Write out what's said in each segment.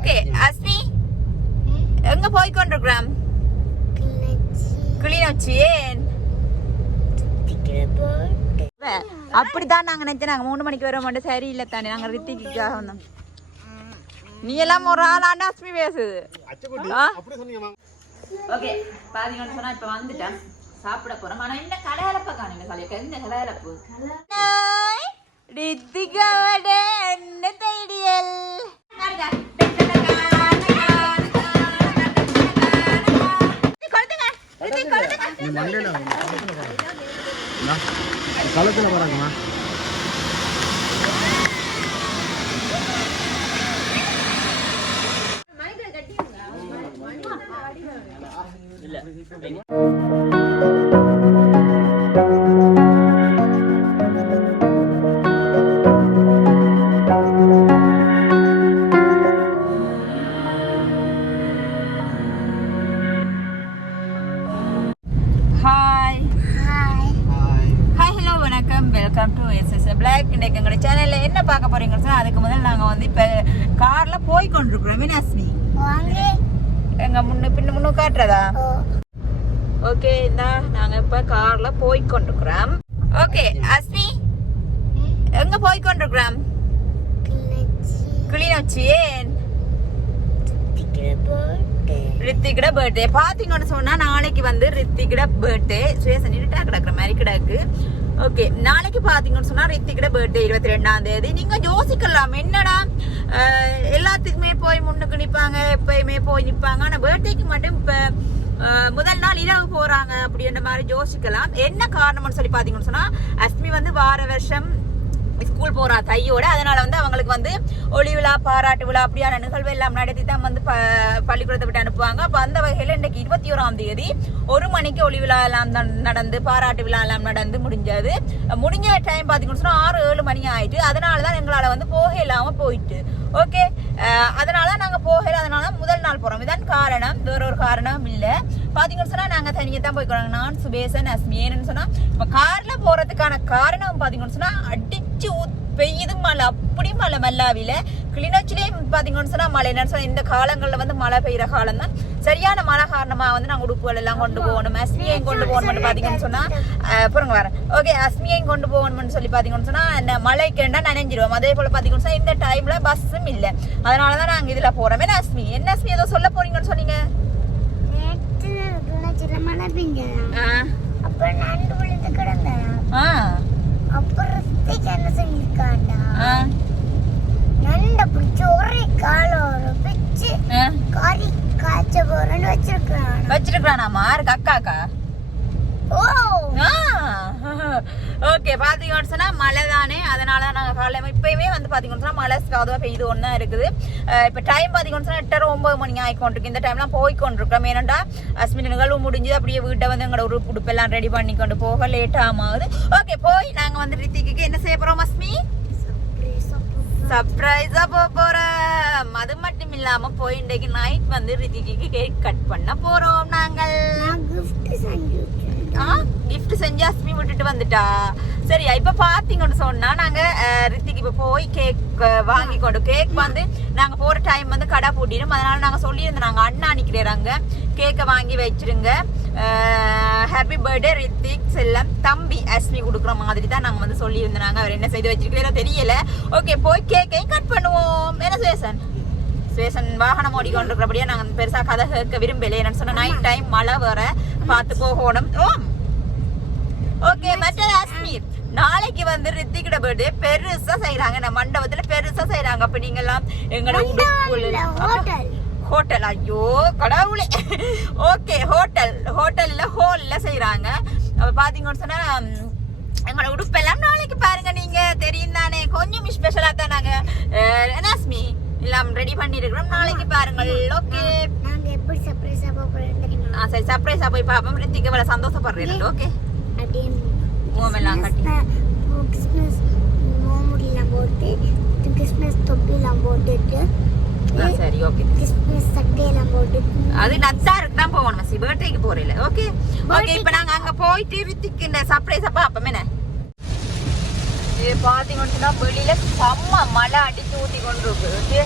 Okay அஸ்மி எங்க போய் கொண்டிருக்கிறோம்? கிளிநொச்சி. ஏன் அப்படித்தான் நாங்க நினைச்சோம். நாங்க 3 மணிக்கு வர மாட்டோம். சரியில்லை தானே, நாங்க ரித்திக்காக வந்தோம். நீ எல்லாம் ஒரு ஆளாண்டா அஸ்மி பேசுது. ஓகே பாத்தீங்கன்னு சொன்னா இப்ப வந்துட்டேன், சாப்பிட போறோம். ஆனா என்ன கடையலப்ப காணுங்க தலைக்க, இந்த கடையலப்பு ரித்திகாவோட என்ன தேடியல் களத்துல வராங்கம்மா. Welcome to SS blog. இன்னைக்கு எங்களோட சேனல்ல என்ன பார்க்க போறீங்கன்னு சொன்னா, அதுக்கு முதல்ல நாங்க வந்து இப்ப கார்ல போய் கொண்டிருக்கிறோம். மீனாஸ்மி எங்க முன்னு காட்டுறதா? ஓகே நாங்க இப்ப கார்ல போய் கொண்டிருக்கிறோம். ஓகே அஸ்மி எங்க போய் கொண்டிருக்கிறோம்? கிளிநொச்சி. ஏன் ரித்திகோட பர்த்டே பாத்தீங்கன்னு சொன்னா, நாளைக்கு வந்து ரித்திகோட பர்த்டே. சுயசன் இருட்டா கிடக்குற மாதிரி கிடக்கு. ஓகே நாளைக்கு பாத்தீங்கன்னு சொன்னா ரித்திகோட பர்த்டே 22ஆம் தேதி. நீங்க யோசிக்கலாம், என்னடா எல்லாத்துக்குமே போய் முன்னுக்கு நிப்பாங்க, எப்பயுமே போய் நிப்பாங்க, ஆனா பர்த்டேக்கு மட்டும் இப்ப முதல் நாள் இரவு போறாங்க அப்படின்ற மாதிரி யோசிக்கலாம். என்ன காரணம்னு சொல்லி பாத்தீங்கன்னு சொன்னா, அஸ்மி வந்து வார வருஷம் ஸ்கூல் போறா தையோட. அதனால வந்து அவங்களுக்கு வந்து ஒளி விழா, பாராட்டு விழா அப்படியான நிகழ்வு எல்லாம் நடத்தி தான் வந்து பள்ளிக்கூடத்தை விட்டு அனுப்புவாங்க. அப்ப அந்த வகையில இன்னைக்கு 21ஆம் தேதி 1 மணிக்கு ஒளி விழா எல்லாம் நடந்து, பாராட்டு விழா எல்லாம் நடந்து முடிஞ்சது. முடிஞ்ச டைம் பாத்தீங்கன்னு சொன்னா 6-7 மணி ஆயிட்டு. அதனாலதான் எங்களால வந்து போக இல்லாம போயிட்டு. ஓகே அதனாலதான் நாங்க போகல. அதனால முதல் நாள் போறோம். இதான் காரணம், வேற ஒரு காரணம் இல்ல. பாத்தீங்கன்னு சொன்னா நாங்க தனியா தான் போய்க்கிறோம். நான் சுபேசன் அஸ்மி. ஏன்னு சொன்னா இப்ப கார்ல போறதுக்கான காரணம் பாத்தீங்கன்னு சொன்னா, அடிச்சு பெய்யுது மழை, அப்படி மழை மல்லாவில. கிளிநொச்சிலே பாத்தீங்கன்னு சொன்னா மழை என்னன்னு சொன்னா, இந்த காலங்கள்ல வந்து மழை பெய்யற காலம் தான். சரியான மழை காரணமா வந்து நாங்க உடுப்புகள் எல்லாம் கொண்டு போகணும். அஸ்மியையும் கொண்டு போகணும்னு பாத்தீங்கன்னு சொன்னா புறங்க வரேன். ஓகே அஸ்மியையும் கொண்டு போகணும்னு சொல்லி பாத்தீங்கன்னு சொன்னா மழைக்கேண்டா நனைஞ்சிருவோம். அதே போல பாத்தீங்கன்னு சொன்னா இந்த டைம்ல பஸ்ஸும் இல்ல. அதனாலதான் நாங்க இதுல போறோம். என்ன அஸ்மி ஏதோ சொல்ல போறீங்கன்னு சொன்னீங்க? வச்சிருக்கானாமா அக்காக்கா? ஓகே பாத்தீங்கன்னு சொன்னா மழை தானே, அதனால நாங்க காலையில இப்பயுமே வந்து பாத்தீங்கன்னு சொன்னா மழை சாதுவா பெய்து ஒண்ணா இருக்குது. இப்ப டைம் பாத்தீங்கன்னு சொன்னா 8:30-9 மணி ஆயிக்கொண்டிருக்கு. இந்த டைம்லாம் போய் கொண்டிருக்கோம். ஏனண்டா அஸ்மின் நிகழ்வு முடிஞ்சது, அப்படியே வீட்டை வந்து எங்களோட உடுப்பு எல்லாம் ரெடி பண்ணி கொண்டு போக லேட் ஆகுது. ஓகே போய் நாங்க வந்து ரித்திக்கு என்ன செய்ய போறோம் அஸ்மி? சர்ப்ரைஸா போறோம். அது மட்டும் இல்லாம போய் இன்றைக்கு நைட் வந்து ரித்திக்கு கேக் கட் பண்ண போறோம். நாங்கள் கிஃப்ட் செஞ்சு அஸ்மி விட்டுட்டு வந்துட்டா. சரியா இப்ப பாத்தீங்கன்னு சொன்னா, நாங்க ரித்திக்கு இப்ப போய் கேக் வாங்கி கொண்டு, கேக் வந்து நாங்க போற டைம் வந்து கடை பூட்டிடும். அதனால நாங்க சொல்லியிருந்தோம், நாங்க அண்ணா நிக்கிறாங்க, கேக்கை வாங்கி வச்சிருங்க, ஹாப்பி பர்த்டே ரித்திக் செல்லம், தம்பி அஸ்மி கொடுக்குற மாதிரி தான் நாங்க வந்து சொல்லியிருந்தாங்க. அவர் என்ன செய்து வச்சிருக்கீங்களோ தெரியல. ஓகே போய் கேக்கையும் கட் பண்ணுவோம். என்ன சுவேசன் வாகனம் ஓடிக்கொண்டிருக்கிறபடியா நாங்க பெருசா கதை கேட்க விரும்பல. என்னன்னு சொன்னா நைட் டைம் மழை வர பார்த்து போகணும். ஓகே மற்ற அஸ்மி நாளைக்கு வந்து ரித்திகோட பர்த்டே பெருசா செய்யறாங்க, நம்ம மண்டபத்துல பெருசா செய்யறாங்க. அப்ப நீங்க எல்லாம் எங்களோட ஹோட்டல், ஐயோ கடவுளே, ஓகே ஹோட்டல்ல ஹோல்ல செய்யறாங்க. அப்ப பாத்தீங்கன்னு சொன்னா எங்களோட உடுப்பெல்லாம் நாளைக்கு பாருங்க, நீங்க தெரியும் தானே, கொஞ்சம் ஸ்பெஷலா தான் நாங்க அஸ்மி எல்லாம் ரெடி பண்ணி இருக்கிறோம். நாளைக்கு பாருங்கள். ஓகே நாங்க எப்படி சர்ப்ரைஸா போறோம் தெரியுமா? சரி சர்ப்ரைஸா போய் பாப்போம். ரித்திக்கு வர சந்தோஷப்படுறேன். ஓகே அப்படியே மூமெல்லாம் கட்டி கிறிஸ்மஸ் மூமெல்லாம் போட்டு, கிறிஸ்மஸ் தொப்பிலாம் போட்டுட்டு, சரி ஓகே கிறிஸ்மஸ் சட்டையெல்லாம் போட்டு, அது நத்தாருக்கு தான் போகணும். மசி பர்த்டேக்கு போறேல. ஓகே ஓகே இப்போ நாங்க அங்க போயிட்டு ரித்திக்கு இந்த சர்ப்ரைஸா பாப்போம். என்ன இது பாத்தீங்கன்னா வெளியில செம்ம மழை அடிச்சு ஊத்தி கொண்டு இருக்கு.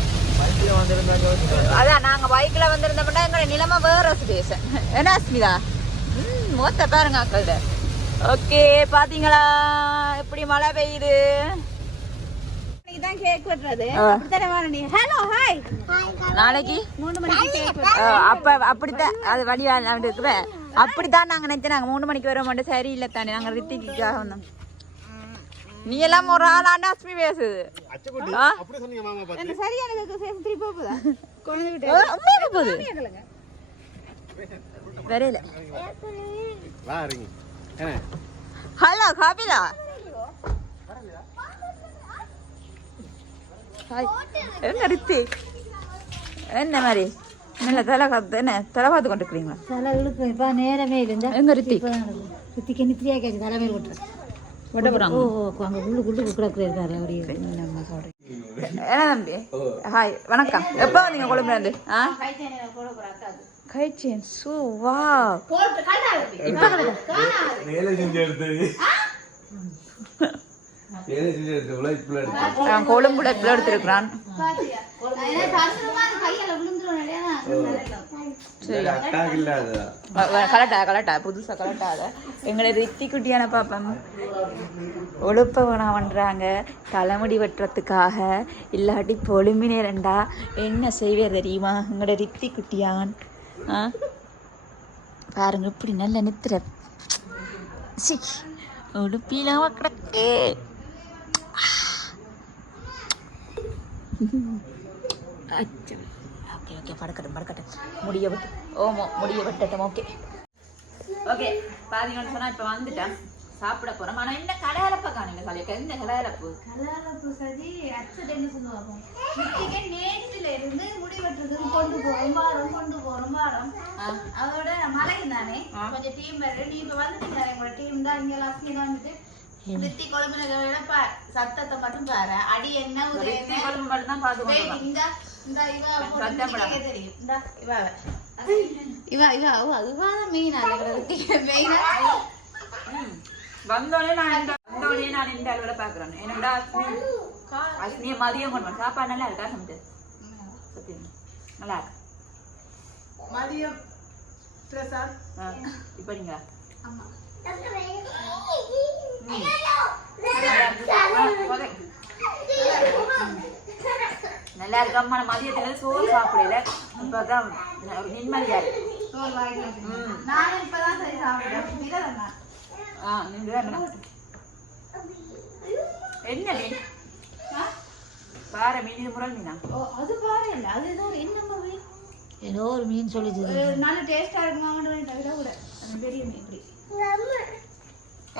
அதான் நாங்க பைக்ல வந்திருந்தோம்னா எங்க நிலைமை வேற சுச்சுவேஷன். என்ன அஸ்மிதா? மொத்த பாருங்க அக்கள்கிட்ட. ஓகே பாத்தீங்களா எப்படி மழை பெய்யுது. நாளைக்கு 3 மணிக்கு அப்ப அப்படித்தான் அது வழியா இருக்குவேன். அப்படித்தான் நாங்க நினைச்சோம். நாங்க 3 மணிக்கு வர மாட்டோம். சரி இல்ல தானே நாங்க ரித்திக்காக வந்தோம். நீ எல்லாம் ஒரு ஆளாண்டா அஸ்மி பேசுது. வரையில ஹலோ காபிலா என்ன ரித்தி என்ன மாதிரி நல்ல தலை காத்து என்ன தலை பார்த்து கொண்டு இருக்கிறீங்களா? தலை இழுப்பு இப்போ நேரமே இல்லை. எங்க ரித்தி ரித்திக்கு நித்திரியா கேட்கு தலைமையில் விட்டுறேன் விட போகிறாங்க. ஓ அங்கே உள்ளுக்குள்ளு கிடக்குறாரு அவரு. நம்ம சொல்கிறேன் என்ன தம்பி? ஹாய் வணக்கம். எப்போ வந்தீங்க கொழும்புலேருந்து? கைச்சேன் சூ வா இப்போ கொழும்புல எடுத்திருக்கிறான். கலட்டா புதுசா கலட்டாத எங்களை ரித்தி குட்டியான பாப்பம் ஒழுப்ப வேணாம் பண்றாங்க தலைமுடி வெட்டுறதுக்காக. இல்லாட்டி பொழுமினேரண்டா என்ன செய்வேர் தெரியுமா எங்களோட ரித்தி குட்டியான். பாருங்க இப்படி நல்ல நித்திர உடுப்பிலாம கிடக்கு. ஓகே ஓகே படுக்கட்டும் முடிய விட்டு ஓமோ முடிய விட்டட்டும். ஓகே ஓகே பாத்தீங்கன்னு சொன்னா இப்ப வந்துட்டேன் சாப்பிட போறோம். ஆனா என்ன கடையலப்பா காணுங்க சாலியக்கா? என்ன கடையலப்பு சரி அக்சிடென்ட் சொல்லுவாங்க. நேற்றுல இருந்து முடி வெட்டுறதுக்கு கொண்டு போறோம் வாரம் அதோட மலைக்கு தானே கொஞ்சம் டீம் வேறு. நீ இப்ப வந்துட்டீங்க எங்களோட டீம் தான். இங்க லட்சுமி தான் வந்துட்டு ரித்தி குழம்புல சத்தத்தை மட்டும் பாரு. அடி என்ன குழம்பு மட்டும் தான் பாத்து தெரியும். அதுவாதான் மெயின் மெயினா வந்தோடனே நான் இந்த அளவுல பாக்குறேன். என்னடா அஸ்மி மதியம் கொண்டு சாப்பாடு நல்லா இருக்கா? சமைச்சு நல்லா இருக்கு மதியம் இப்ப நீங்க நல்லா இருக்கு. அம்மா மதியத்துல சோறு சாப்பிடல. இப்பதான் நிம்மதியா இருக்கு. என்ன மீன் பாறை மீன்? முரல் மீனா? அது பாறை இல்ல, அது ஏதோ என்ன மீன்? ஏதோ ஒரு மீன் சொல்லிச்சு. நல்ல டேஸ்டா இருக்குமா கூட பெரிய மீன். இப்படி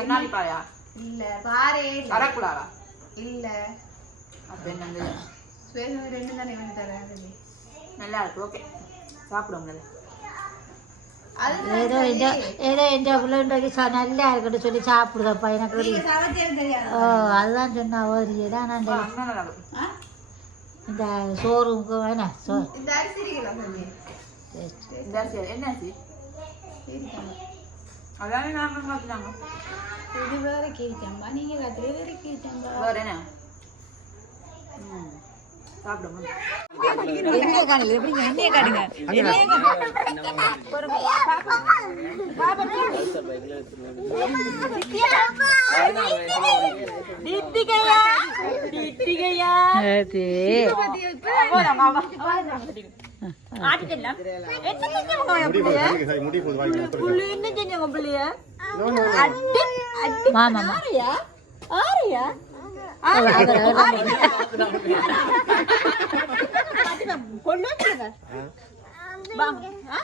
என்னாலி பாயா? இல்ல பாறை கரக்குளாரா? இல்ல அப்ப என்னது ரெண்டு தானே வேணும் தர. நல்லா இருக்கு. ஓகே சாப்பிடுவோம். ஏதோ எந்த பிள்ளைண்டாக்கி நல்லா இருக்கட்டும் சொல்லி சாப்பிடுதப்பா. எனக்கு அதுதான் சொன்னா ஓரிதான். நான் இந்த சோறுக்கு என்ன அதானே நாங்கள் பார்த்துட்டாங்க. இது வேற கீழ்த்தம்பா. நீங்க கத்திரி வேற கீழ்த்தம்பா வேற என்ன சாப்பிடுங்க. என்ன காணுங்க? எப்படிங்க என்னைய காணுங்க?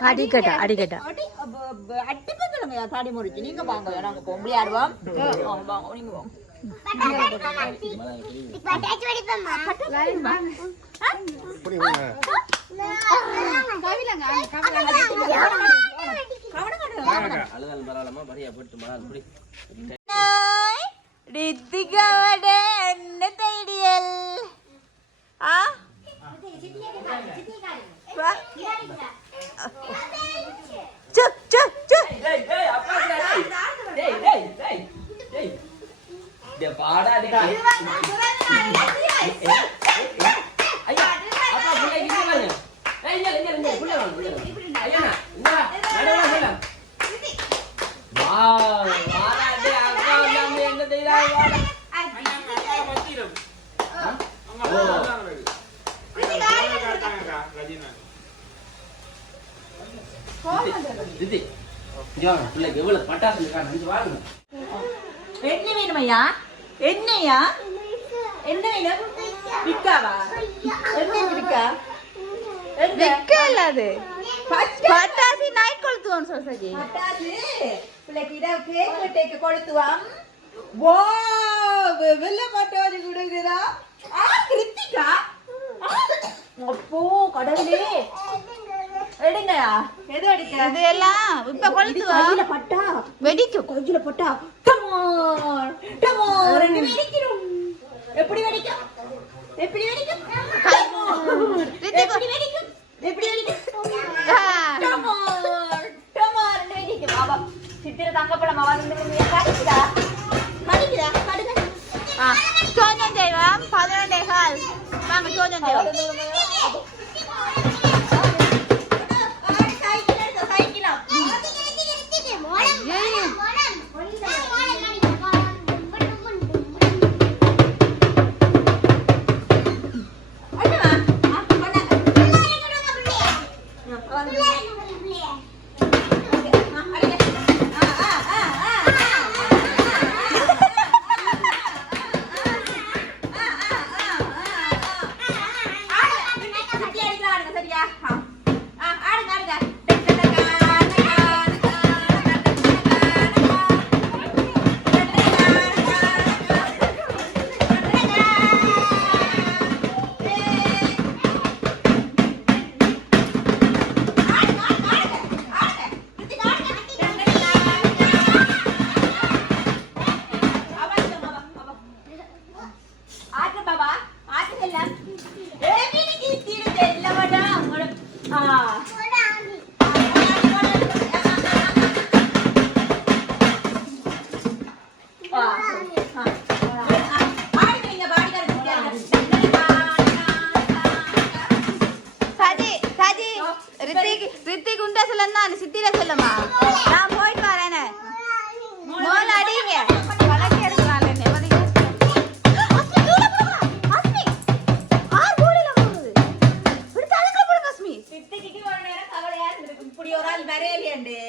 அடிக்கட்டா அடிப்பா தாடி முடிச்சு நீங்க வாங்க. நாங்க பொம்பளை ஆடுவோம். நீங்க வாங்க. ரித்திகாவோட என்ன தைரியல்? பாடா என்ன வேணுமையா? என்னையா? என்ன வேணும்? விக்காவா? என்ன விக்கா? விக்கல அது. பட்டாசு நைட் கொளுத்துவோம் சொல்றீங்க. பட்டாசு பிள்ளைக்கு இத கேக் வெட்டேக்கு கொளுத்துவோம். வா வெள்ள பட்டாசு குடுக்குறா. கிருத்திகா. அப்போ கடவுளே. எடுங்கயா. எது அடிக்க? இது எல்லாம் இப்ப கொளுத்துவா. கையில பட்டா. வெடிக்கும். கையில பட்டா. டமார். டமார். ரெண்டு வெடிக்கும். எப்படி வெடிக்கும்? எப்படி வெடிக்கும்? எப்படி வெடிக்கும்? எப்படி வெடிக்கும்? டமார். டமார் வெடிக்கும். பாபா சித்திர தங்கப்பழம் வந்து கடிக்குதா? கடிக்குதா? கடிக்குதா? சோஜன் தேவம் 11:15 வாங்க சோஜன் தேவம். ரித்திக் உண்டா சொல்லன்னா சித்திர சொல்லமா நான் போயிட்டு வரேனே மோல அடிங்க வழக்கு எடுக்கறானே நெவதிங்க அஸ்மி தூர போடா அஸ்மி ஆர் போடல போகுது விட்டு அதுக்கு போடு அஸ்மி ரித்திக்கு ஒரு நேரம் கவலையா இருக்கு இப்படி ஒரு ஆள் வரேலியண்டே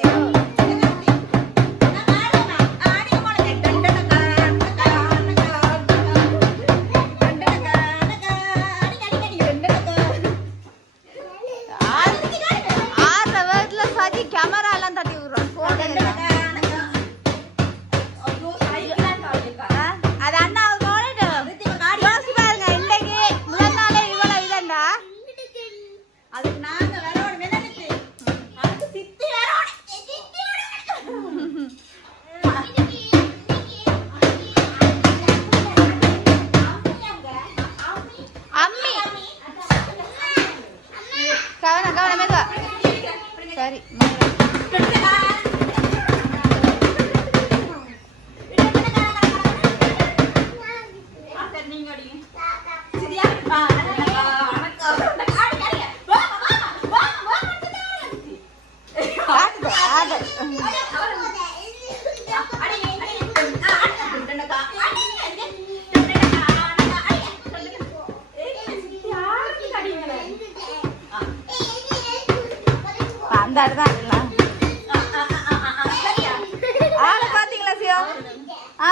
ஆளை பாத்தீங்களா சிவா?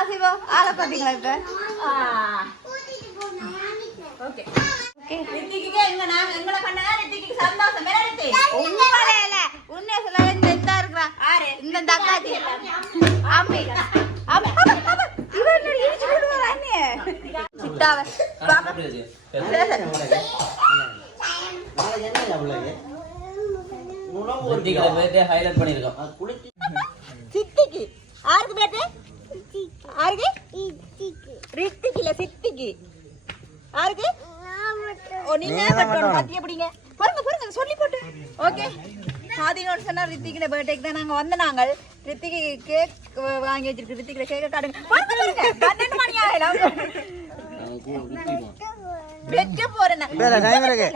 சிவா ஆளை பாத்தீங்களா இப்ப? ஓகே ரித்திக்கு எங்கள கண்ணா ரித்திக்கு சந்தோஷம் வேற ரித்தி உண்மையில உண்மையா சொல்ல இந்த இருக்கறா இந்த தக்காச்சி அம்மி அம்மி இவன் இடிச்சு விடுவாரா அண்ணே சிட்டாவ பாப்பா ரித்திக்கு பர்த்டே ஹைலைட் பண்ணிருக்கோம் சித்திக்கு யாருக்கு பர்த்டே யாருக்கு ரித்திக்கு இல்ல சித்திக்கு யாருக்கு ஓ நீங்க பட்டோம் பாத்தி எப்படிங்க பாருங்க பாருங்க சொல்லி போட்டு ஓகே சாதினோட சொன்னா ரித்திக்கு பர்த்டேக்கு தான் நாங்க வந்தனாங்க ரித்திக்கு கேக் வாங்கி வச்சிருக்கு ரித்திக்கு கேக் காடுங்க பாருங்க 12 மணி ஆயிலாம் வெச்ச போறேன் வேற டைம் இருக்கு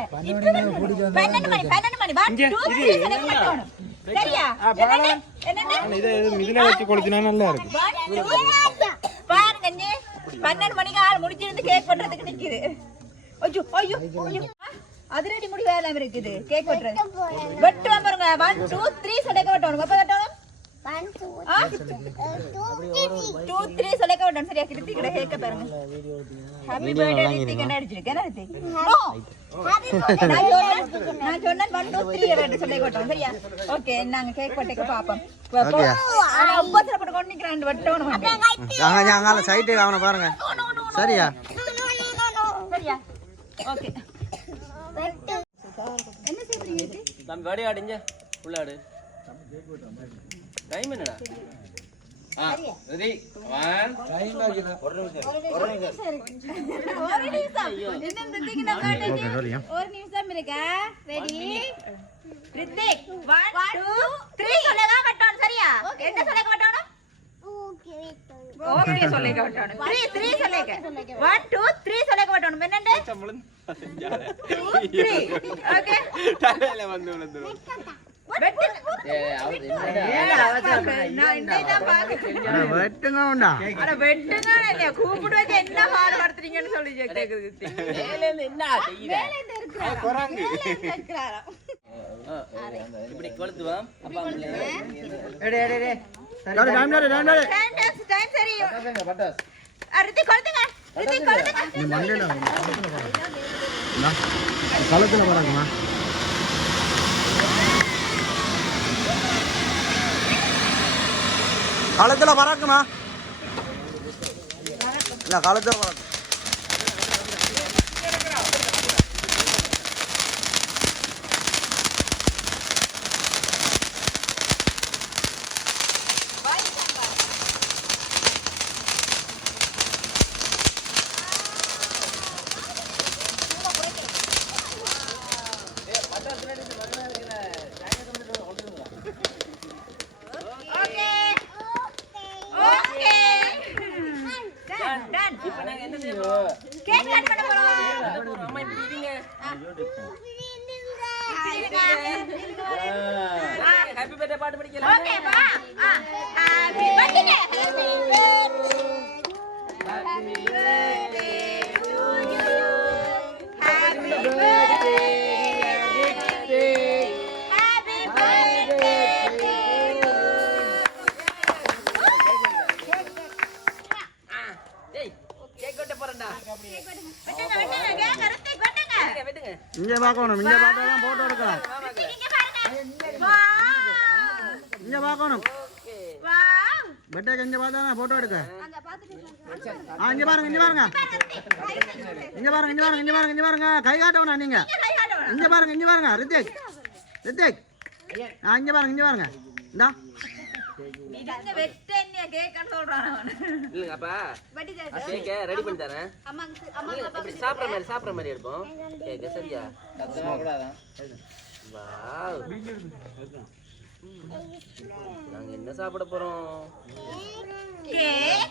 12 மணி வா 2 கனெக்ட் பண்ணனும் சரியா என்ன இது இதுல வச்சு கொளுத்தினா நல்லா இருக்கு பாருங்க நீ 12 மணிக்கு ஆள் முடிச்சிருந்து கேக் பண்றதுக்கு நிக்குது ஐயோ ஐயோ அதிரடி முடி வேலை இருக்குது கேக் வெட்டுறது வெட்டுவோம் பாருங்க 1 2 3 சொல்லிக்க வெட்டணும் எப்ப வெட்டணும் 1 2 3 சொல்லிக்க வெட்டணும் சரியா கிருத்தி கிட்ட கேக்க பாருங்க ஹாப்பி பர்த்டே ரித்திக் என்ன அடிச்சிருக்கேன் என்ன ரித்திக் நோ நான் சொன்னேன் 1 2 3 வெட்ட சொல்லிக்க வெட்டணும் சரியா ஓகே நாங்க கேக் வெட்டக்க பாப்போம் ஆனா உப்பத்துல போட்டு கொண்டு நிக்கறான் வெட்டணும் அங்க அங்க சைடு அவன பாருங்க சரியா சரியா ஓகே என்ன செய்றீங்க நம்ம வடி ஆடுங்க உள்ளாடு டைம் என்னடா ரெடி 1 டைம் ஆகினா ஒரு நிமிஷம் என்ன ரித்திக் நான் காட்டுங்க ஒரு நிமிஷம் இருக்கா ரெடி ரித்திக் 1 2 3 சொல்லுங்க வெட்டணும் சரியா என்ன சொல்லுங்க வெட்டணும் ஓகே சொல்லுங்க வெட்டணும் 3 சொல்லுங்க 1 2 3 சொல்லுங்க வெட்டணும் என்னண்டே 2 3 ஓகே டைம்ல வந்து வந்து கூப்பிடுவது என்ன பாடுபடுத்துறீங்கன்னு சொல்லி இப்படி கொளுத்துவா அப்பா களத்துல போறாங்கம்மா களத்துல பறக்குமா இல்ல களத்துல பறக்கு ஹாப்பி பர்த்டே பாட்டு படிக்கலாம் ஓகே பா happy birthday happy birthday to you happy birthday happy birthday to you டேய் கேக் வெட்ட போறேன்டா வெட்டுங்க கேக் கரெக்ட் வெட்டுங்க வெட்டுங்க இங்க பார்க்கணும் இங்க பார்த்தா தான் போட்டோ எடுக்கலாம் இங்க பாருங்க வாவ் இங்க பார்க்கணும் வாவ் பெட்டை இங்க பார்த்தா தான் போட்டோ எடுக்க இங்க பாருங்க இங்க பாருங்க இங்க பாருங்க இங்க பாருங்க இங்க பாருங்க இங்க பாருங்க கை காட்டணும் நீங்க இங்க பாருங்க ரித்திக் இங்க பாருங்க இந்தா இங்க வெட்டேன்னிய கேக்கன்னு சொல்றான் அவன் இல்லங்க அப்பா வட்டி கேக்க ரெடி பண்ணி தரேன் அம்மா இப்படி சாப்பிடுற மாதிரி இருக்கும் கேக்க சரியா வாவ் நாங்க என்ன சாப்பிட போறோம் கேக்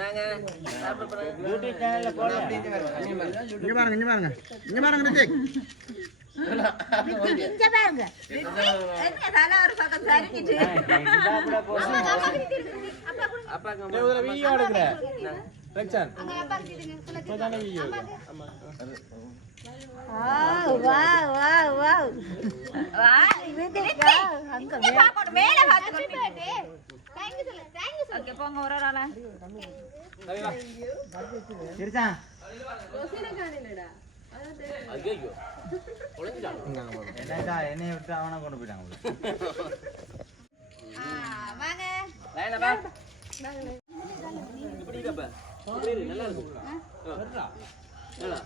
நாங்க சாப்பிட போறோம் பியூட்டி சேனல்ல போடுறோம் இங்க பாருங்க ரித்திக் இங்க பாருங்க என்ன தலை ஒரு பக்கம் சரிக்கிட்டு அப்பா வீடியோ எடுக்கிறேன் ரெக்ஷன் இப்போதானே வீடியோ வாவ் அங்க மேல பாத்துக்கோங்க ஓகே போங்க ஒரு ஆளா சரிதா ஐயோ ஒளிஞ்சாங்க என்னைய விட்டு அவனை கொண்டு போயிட்டாங்க வாங்க லைனா பா இப்படி இருப்பா இப்படி நல்லா இருக்கும் நல்லா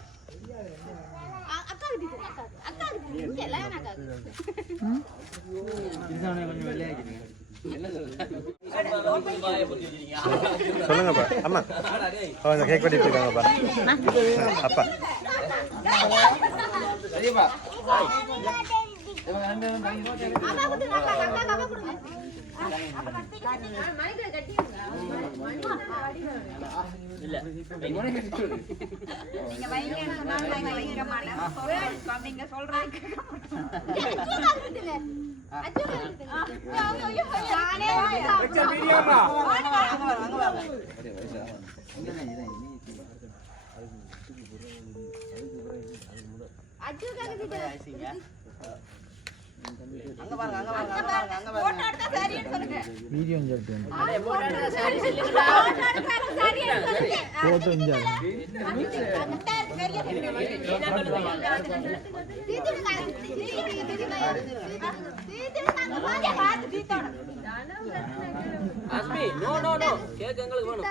கொஞ்சம் வெள்ளையாக்கிறீங்க சொல்லுங்கப்பா அம்மா அவங்க கேக் வெட்டிட்டு இருக்காங்கப்பா அப்பா சரிப்பா இல்ல நீங்க வைங்கன்னு சொன்னாங்க நாங்க வைக்க மாட்டோம் நீங்க சொல்றீங்க அங்க பாருங்க அங்க பாருங்க அங்க பாருங்க அங்க போட்டோ எடுத்தா சரின்னு சொல்லுங்க. வீடியோ எடுத்து போட்டோ எடுத்தா சரி சொல்லுங்க. போட்டோ எடுத்தா சரின்னு சொல்லுங்க. போட்டோ இங்க அஸ்மி நோ நோ நோ கேக் எங்களுக்கு வேணும்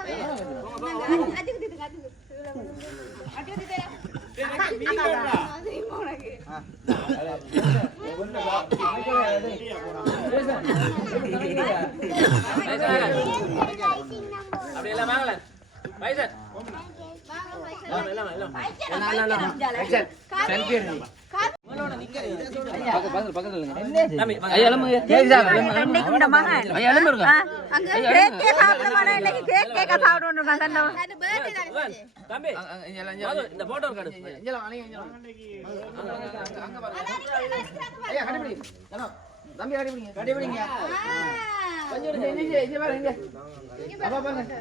அப்படி எல்லாம் வாங்கல பைசன் இந்த போட்டோ காடு தம்பி கடிபிடிங்க கொஞ்சம் இங்க பாருங்க அப்பா பாருங்க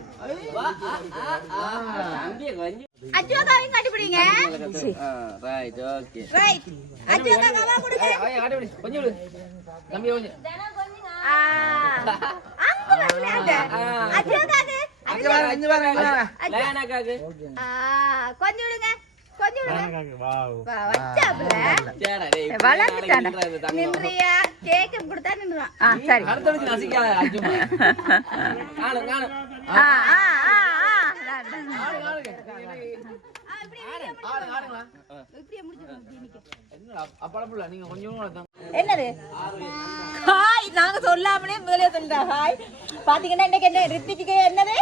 அஜோதாவையும் கண்டுபிடிங்க. Right okay right. அஜோதா மாமா கொடுங்க. கடிபிடி கொஞ்சம் தம்பி கொஞ்சம் அங்க வரல. அஜோதாக்கு. இங்க பாருங்க லயனாக்காக்கு கொஞ்சம் விடுங்க. கொஞ்சம் விடுங்க. வாவ் வா வச்சாப்ல. சேடா டேய் வளர்ந்துட்டான்டா. நின்றியா கேக் கொடுத்தா நின்றுவான். சரி. அடுத்து வந்து நசிக்காத அஜுமா காணு காணு என்னது ஹாய் நாங்க சொல்லாமலே முதலே சொல்லிட்டா ஹாய் பாத்தீங்கன்னா இன்னைக்கு என்ன ரித்திக்கு என்னது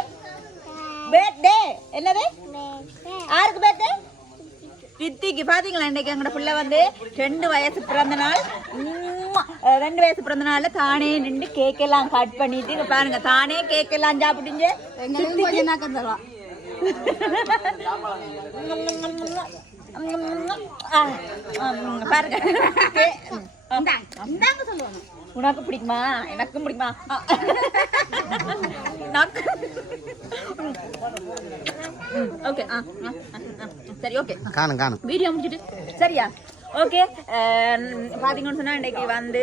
பர்த்டே என்னது யாருக்கு பர்த்டே ரித்திக்கு பாத்தீங்களா இன்னைக்கு எங்கட பிள்ளை வந்து 2 வயசு பிறந்த நாள் 2 வயசு பிறந்த நாள்ல தானே நின்று கேக் எல்லாம் கட் பண்ணிட்டு இங்க பாருங்க தானே கேக் எல்லாம் சாப்பிட்டுங்க கொஞ்சம் நாக்கம் தருவா பாருங்க சொல்லுவாங்க உனக்கு பிடிக்குமா எனக்கும் பிடிக்குமா ஓகே சரி ஓகே காணும் வீடியோ முடிச்சிட்டு சரியா ஓகே பார்த்தீங்கன்னு சொன்னால் இன்றைக்கி வந்து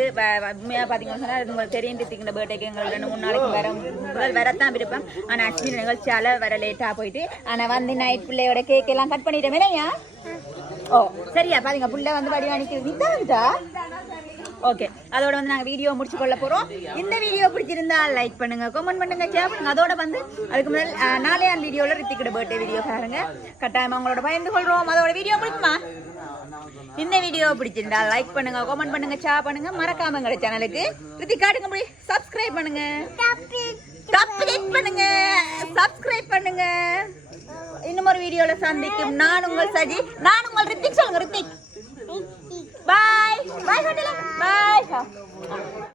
உண்மையாக பார்த்தீங்கன்னு சொன்னால் உங்களுக்கு தெரியும் ரித்திக்கிற பர்த்டேக்கு எங்களுக்கு 2-3 நாளைக்கு வரத்தான் இருப்பேன் ஆனால் அஸ்வினி நிகழ்ச்சியால் வர லேட்டாக போயிட்டு ஆனால் வந்து நைட் பிள்ளையோட கேக் எல்லாம் கட் பண்ணிட்டேன் இல்லையா ஓ சரியா பாருங்க பிள்ளை வந்து வடிவானிக்கு நித்தாண்டா ஓகே அதோட வந்து நாங்கள் வீடியோ முடிச்சு கொள்ள போகிறோம் இந்த வீடியோ பிடிச்சிருந்தா லைக் பண்ணுங்க கமெண்ட் பண்ணுங்க ஷேர் பண்ணுங்க அதோட வந்து அதுக்கு முதல் நாளையான் வீடியோவில் ரித்திக்கிற பர்த்டே வீடியோ பாருங்க கட்டாயமாக உங்களோட பயந்து கொள்கிறோம் அதோட வீடியோ பிடிக்குமா இந்த வீடியோ பிடிச்சிருந்தா லைக் பண்ணுங்க கமெண்ட் பண்ணுங்க ஷேர் பண்ணுங்க மறக்காம எங்க சேனலுக்கு ரித்திக் காட்டுங்க போய் சப்ஸ்கிரைப் பண்ணுங்க சப்ஸ்கிரைப் பண்ணுங்க இன்னும் ஒரு வீடியோல சந்திக்கும் நான் உங்கள் சஜி நான் உங்கள் ரித்திக் சொல்லுங்க ரித்திக் பாய் பாய் பாய்